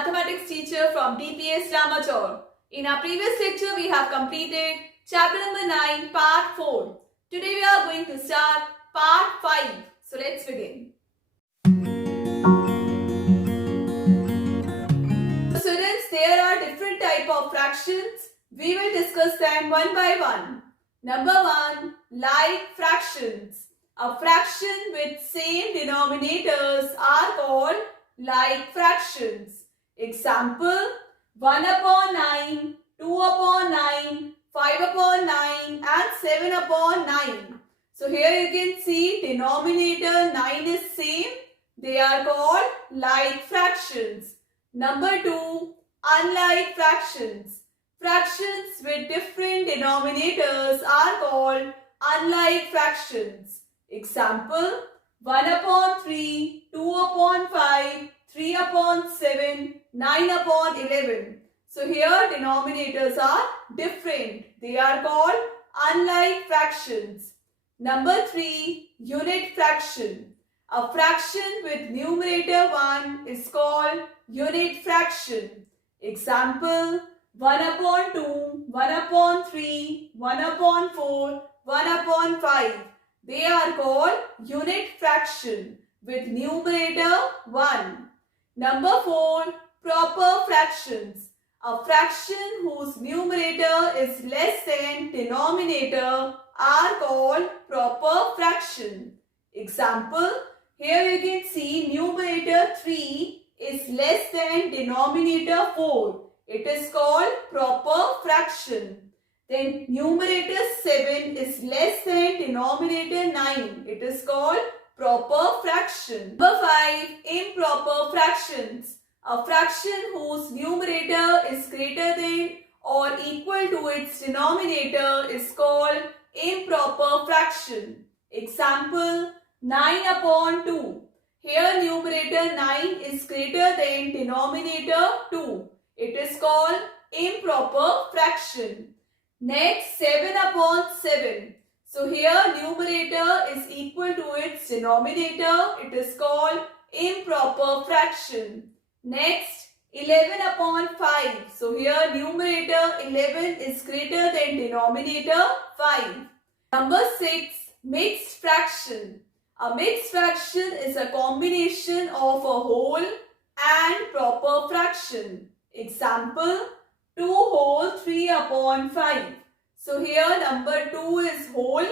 mathematics teacher from DPS Ramachor. In our previous lecture, we have completed chapter number 9, part 4. Today we are going to start part 5. So let's begin. So students, there are different type of fractions. We will discuss them one by one. Number 1, like fractions. A fraction with same denominators are called like fractions. Example, 1 upon 9, 2 upon 9, 5 upon 9 and 7 upon 9. So here you can see denominator 9 is same. They are called like fractions. Number 2, unlike fractions. Fractions with different denominators are called unlike fractions. Example, 1 upon 3, 2 upon 5, 3 upon 7, 9 upon 11. So here denominators are different. They are called unlike fractions. Number 3, unit fraction. A fraction with numerator 1 is called unit fraction. Example, 1 upon 2, 1 upon 3, 1 upon 4, 1 upon 5. They are called unit fraction with numerator 1. Number 4, proper fractions. A fraction whose numerator is less than denominator are called proper fraction. Example, here you can see numerator 3 is less than denominator 4. It is called proper fraction. Then numerator 7 is less than denominator 9. It is called proper fraction. Number 5, improper fractions. A fraction whose numerator is greater than or equal to its denominator is called improper fraction. Example, 9 upon 2. Here numerator 9 is greater than denominator 2. It is called improper fraction. Next, 7 upon 7. So here numerator is equal to its denominator. It is called improper fraction. Next, 11 upon 5. So here numerator 11 is greater than denominator 5. Number 6, mixed fraction. A mixed fraction is a combination of a whole and proper fraction. Example, 2 whole 3 upon 5. So here number 2 is whole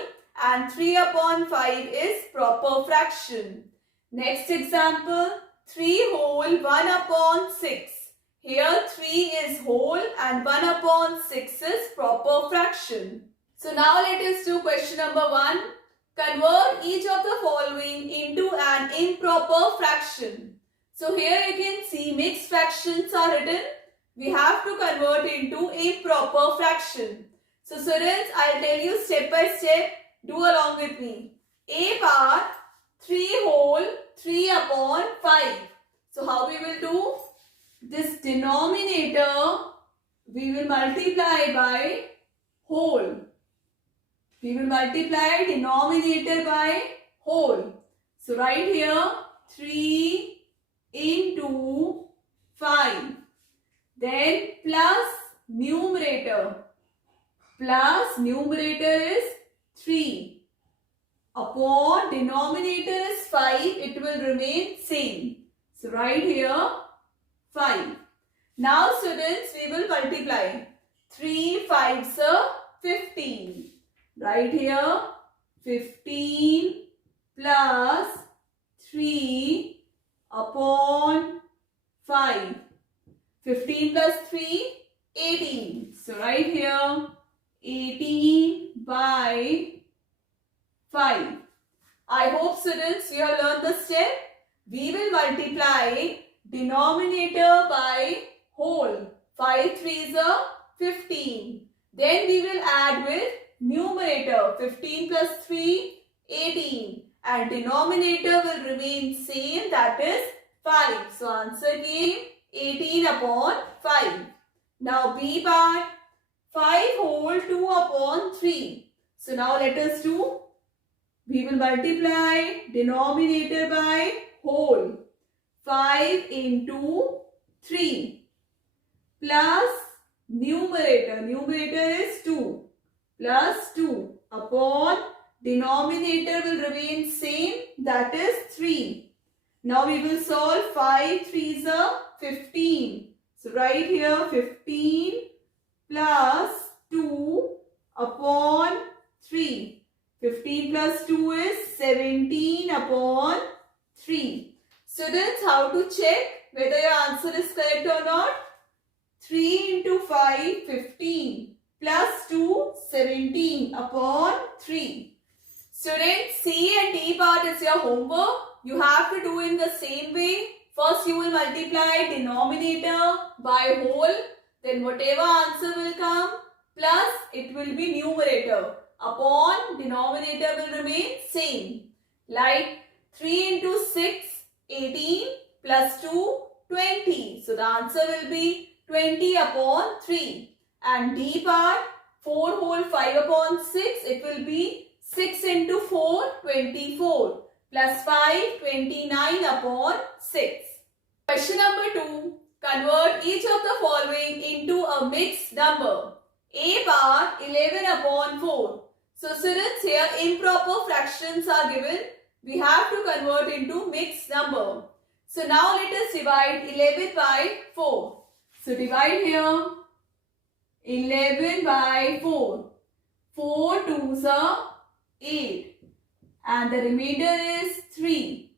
and 3 upon 5 is proper fraction. Next example, 3 whole 1 upon 6. Here 3 is whole and 1 upon 6 is proper fraction. So now let us do question number 1. Convert each of the following into an improper fraction. So here you can see mixed fractions are written. We have to convert into improper fraction. So students, I'll tell you step by step. Do along with me. A part 3 whole 3 upon 5. So how we will do? This denominator we will multiply by whole. We will multiply denominator by whole. So write here 3 into 5. Then plus numerator. Plus numerator is 3. Upon denominator is 5. It will remain same. So write here 5. Now students, we will multiply. 3 5s are 15. Write here 15 plus 3 upon 5. 15 plus 3, 18. So write here 18 by 5. I hope students you have learned the step. We will multiply denominator by whole. 5 3s are 15. Then we will add with numerator 15 plus 3, 18. And denominator will remain same, that is 5. So answer came 18 upon 5. Now B part 5 whole 2 upon 3. So now let us do. We will multiply denominator by whole. 5 into 3 plus numerator. Numerator is 2 plus 2 upon denominator will remain same, that is 3. Now we will solve 5 3s are 15. So right here 15 plus 2 upon 3. 15 plus 2 is 17 upon 3. Students, how to check whether your answer is correct or not? 3 into 5, 15 plus 2, 17 upon 3. Students, C and D part is your homework. You have to do in the same way. First you will multiply denominator by whole. Then whatever answer will come plus it will be numerator. Upon denominator will remain same. Like 3 into 6, 18 plus 2, 20. So the answer will be 20 upon 3. And D part, 4 whole 5 upon 6, it will be 6 into 4, 24. Plus 5, 29 upon 6. Question number 2. Convert each of the following into a mixed number. A part, 11 upon 4. So students, here improper fractions are given. We have to convert into mixed number. So now let us divide 11 by 4. So divide here 11 by 4. 4 2s are 8. And the remainder is 3.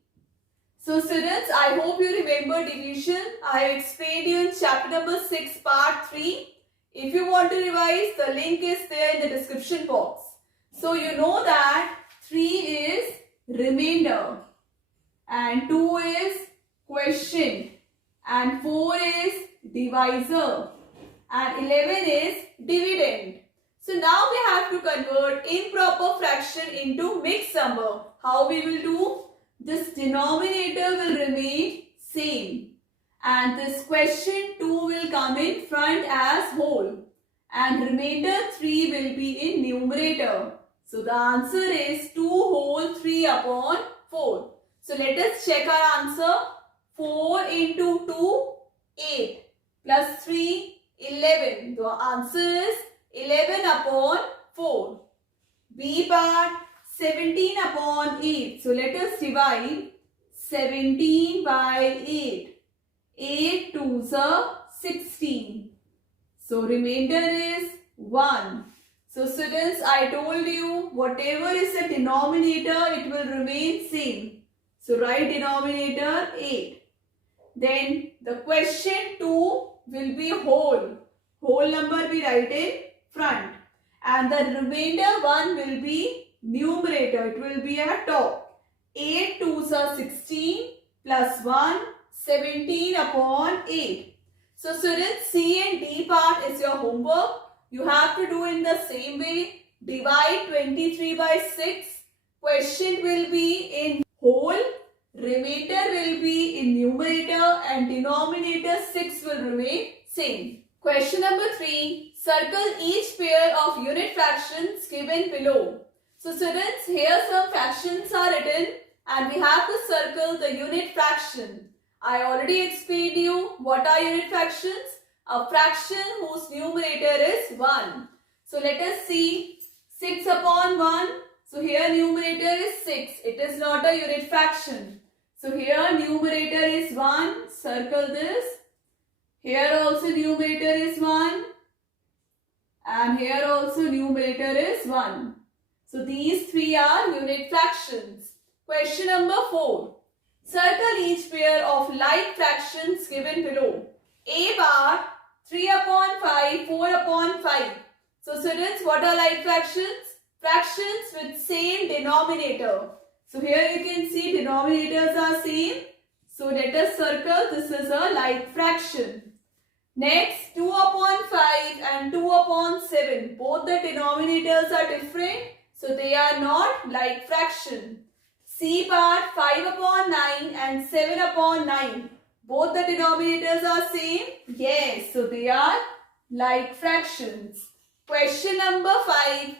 So students, I hope you remember division. I have explained you in chapter number 6 part 3. If you want to revise, the link is there in the description box. So you know that 3 is remainder and 2 is quotient and 4 is divisor and 11 is dividend. So now we have to convert improper fraction into mixed number. How we will do? This denominator will remain same and this quotient 2 will come in front as whole and remainder 3 will be in numerator. So the answer is 2 whole 3 upon 4. So let us check our answer. 4 into 2, 8 plus 3, 11. The answer is 11 upon 4. B part, 17 upon 8. So let us divide 17 by 8. 8 2s are 16. So remainder is 1. So students, I told you whatever is the denominator, it will remain same. So write denominator 8. Then the quotient 2 will be whole. Whole number we write in front. And the remainder 1 will be numerator. It will be at top. 8 2s are 16 plus 1, 17 upon 8. So students, C and D part is your homework. You have to do in the same way. Divide 23 by 6. Quotient will be in whole. Remainder will be in numerator and denominator 6 will remain same. Question number 3. Circle each pair of unit fractions given below. So students, here some fractions are written and we have to circle the unit fraction. I already explained you what are unit fractions. A fraction whose numerator is 1. So let us see 6 upon 1. So here numerator is 6. It is not a unit fraction. So here numerator is 1. Circle this. Here also numerator is 1. And here also numerator is 1. So these three are unit fractions. Question number 4. Circle each pair of like fractions given below. A bar 3 upon 5, 4 upon 5. So students, what are like fractions? Fractions with same denominator. So here you can see denominators are same. So let us circle, this is a like fraction. Next, 2 upon 5 and 2 upon 7. Both the denominators are different. So they are not like fraction. C part 5 upon 9 and 7 upon 9. Both the denominators are same? Yes, so they are like fractions. Question number 5.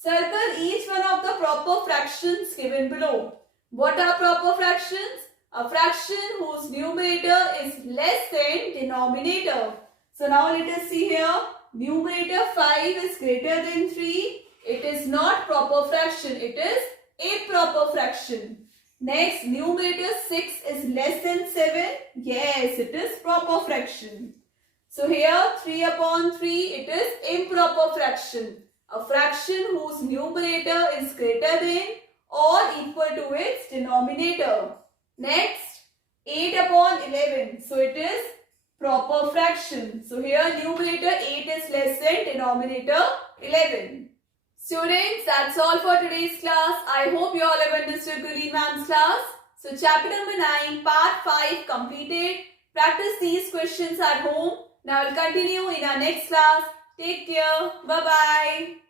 Circle each one of the proper fractions given below. What are proper fractions? A fraction whose numerator is less than denominator. So now let us see here. Numerator 5 is greater than 3. It is not proper fraction. It is improper fraction. Next, numerator 6 is less than 7. Yes, it is proper fraction. So here 3 upon 3, it is improper fraction. A fraction whose numerator is greater than or equal to its denominator. Next, 8 upon 11. So it is proper fraction. So here numerator 8 is less than denominator 11. Students, that's all for today's class. I hope you all have understood Gulin ma'am's class. So chapter number 9, part 5 completed. Practice these questions at home. Now we'll continue in our next class. Take care. Bye-bye.